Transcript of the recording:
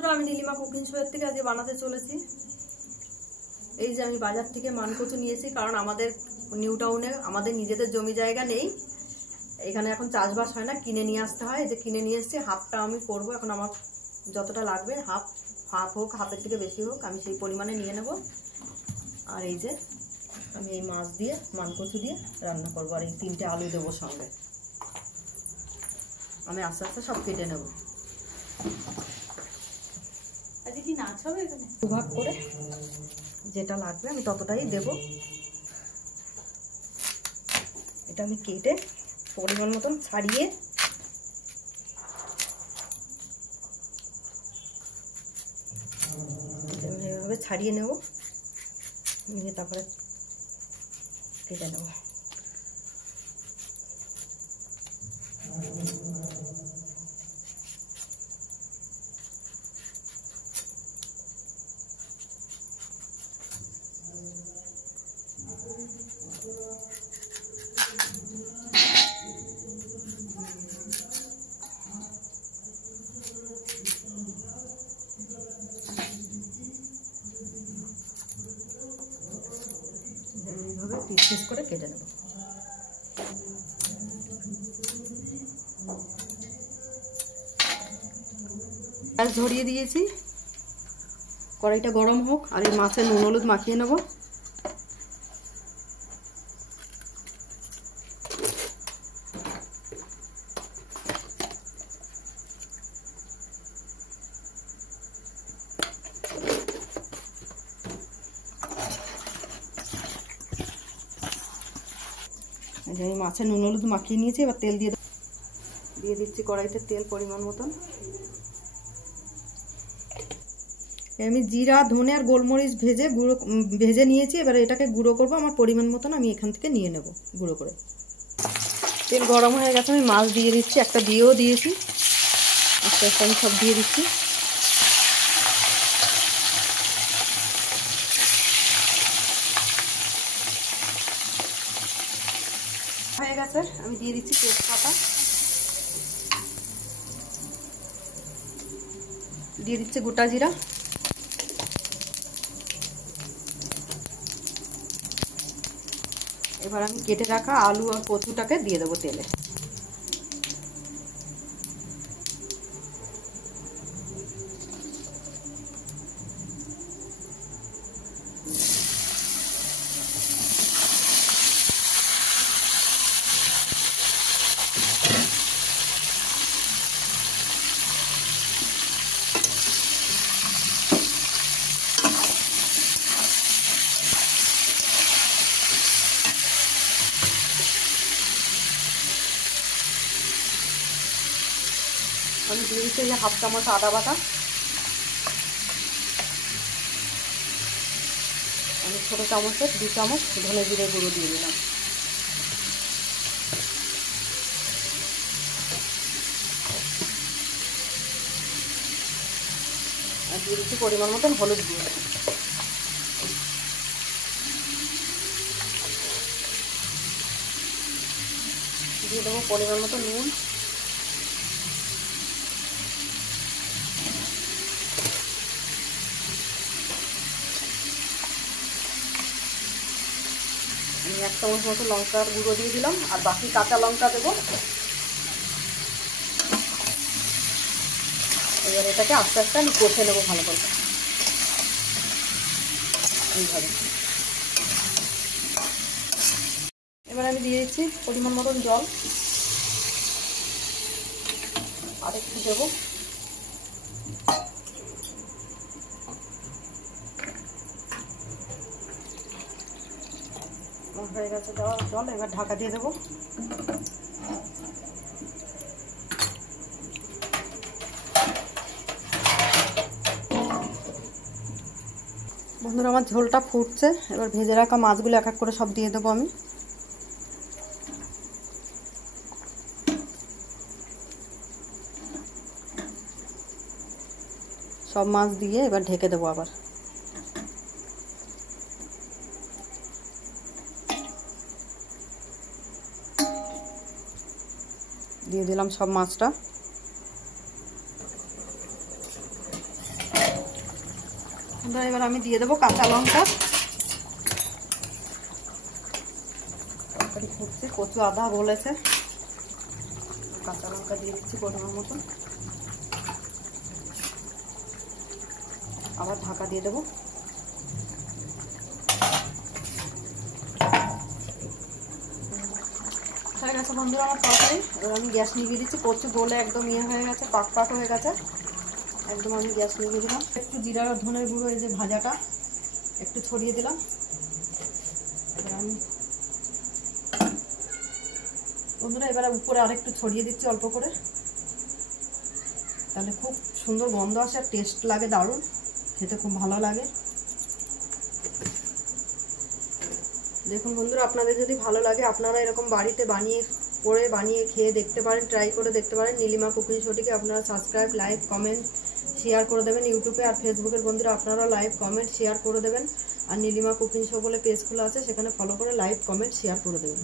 বন্ধুরা, আমি নীলিমা কুকিং শোয়ের থেকে আজকে বানাতে চলেছি। এই যে আমি বাজার থেকে মানকচু নিয়েছি, কারণ আমাদের নিউ টাউনে আমাদের নিজেদের জমি জায়গা নেই, এখানে এখন চাষবাস হয় না, কিনে নিয়ে আসতে হয়। এই যে কিনে নিয়ে এসেছি, হাফটা আমি করব। এখন আমার যতটা লাগবে হাফ হোক, হাফের থেকে বেশি হোক, আমি সেই পরিমাণে নিয়ে নেব। আর এই যে আমি এই মাছ দিয়ে মানকচু দিয়ে রান্না করবো, আর এই 3টে আলু দেবো সঙ্গে। আমি আস্তে আস্তে সব কেটে নেব। কি নাচ হবে এখানে? দুভাগ করে যেটা লাগবে আমি ততটাই দেব। এটা আমি কেটে পরিমাণ মতন ছাড়িয়ে এভাবে ছাড়িয়ে নেব, নিয়ে তারপরে কেটে নেব। এইভাবে পিস পিস করে কেটে নেব। গ্যাস ধরিয়ে দিয়েছি, কড়াইটা গরম হোক, আর এই মাছের নুন হলুদ মাখিয়ে নেব। আমি মাছের নুন হলুদ মাখিয়ে নিয়েছি, এবার তেল দিয়ে দিচ্ছি কড়াইতে তেল পরিমাণ মতন। আমি জিরা, ধনে আর গোলমরিচ ভেজে নিয়েছি, এবার এটাকে গুঁড়ো করবো আমার পরিমাণ মতন। আমি এখান থেকে নিয়ে নেব গুঁড়ো করে। তেল গরম হয়ে গেছে, আমি মাছ দিয়ে দিচ্ছি, একটা দিয়েও দিয়েছি, আস্তে আস্তে আমি সব দিয়ে দিচ্ছি। হয়ে গেছে, আমি দিয়ে দিচ্ছি তেজপাতা, দিয়ে দিচ্ছি গোটা জিরা, এবার আমি কেটে রাখা আলু আর কচুটাকে দিয়ে দেবো তেলে। আমি দিয়ে দিচ্ছি যে হাফ চামচ আদা বাটা, আমি ছোটো চামচের 2 চামচ ধনে জিরে গুঁড়ো দিয়ে দিলাম। আর দিয়ে দিচ্ছি পরিমাণ মতন হলুদ গুঁড়ো, দিয়ে দেবো পরিমাণ মতো নুন, আমি 1 চামচ মতো লঙ্কার গুঁড়ো দিয়ে দিলাম, আর বাকি কাঁচা লঙ্কা দেবো। এবার এটাকে আস্তে আস্তে আমি কষে নেবো ভালো করে, এইভাবে। এবার আমি দিয়ে দিচ্ছি পরিমাণ মতন জল, আর একটু দেবো। হয়ে গেছে দেওয়া জল, এবার ঢাকা দিয়ে দেবো। বন্ধুরা, আমার ঝোলটা ফুটছে, এবার ভেজে রাখা মাছগুলো এক এক করে সব দিয়ে দেবো আমি। সব মাছ দিয়ে এবার ঢেকে দেবো আবার। দিয়ে দিলাম সব মাছটা। এবার আমি দিয়ে দেবো কাঁচা লঙ্কা। তরকারি ফুটছে, কচু আদা বলেছে, কাঁচা লঙ্কা দিয়ে দিচ্ছি পরিমাণ মতো। আবার ঢাকা দিয়ে দেবো। হয়ে গেছে বন্ধুরা আমার তরকারি। এবার আমি গ্যাস নিভিয়ে দিচ্ছি। কচু গলে একদম ইয়ে হয়ে গেছে, পাক হয়ে গেছে একদম। আমি গ্যাস নিভিয়ে দিলাম। একটু জিরা আর ধনের গুঁড়ো, এই যে ভাজাটা একটু ছড়িয়ে দিলাম। এবার আমি বন্ধুরা এবারে উপরে আরেকটু ছড়িয়ে দিচ্ছি অল্প করে, তাহলে খুব সুন্দর গন্ধ আসে আর টেস্ট লাগে, দারুণ খেতে খুব ভালো লাগে। দেখুন বন্ধুরা, আপনাদের যদি ভালো লাগে আপনারা এরকম বাড়িতে বানিয়ে খেয়ে দেখতে পারেন, ট্রাই করে দেখতে পারেন। নীলিমা কুকিং শোটিকে আপনারা সাবস্ক্রাইব, লাইক, কমেন্ট, শেয়ার করে দেবেন। ইউটিউবে আর ফেসবুকের বন্ধুরা আপনারাও লাইক, কমেন্ট, শেয়ার করে দেবেন। আর নীলিমা কুকিং শো বলে পেজ খোলা আছে, সেখানে ফলো করে লাইক, কমেন্ট, শেয়ার করে দেবেন।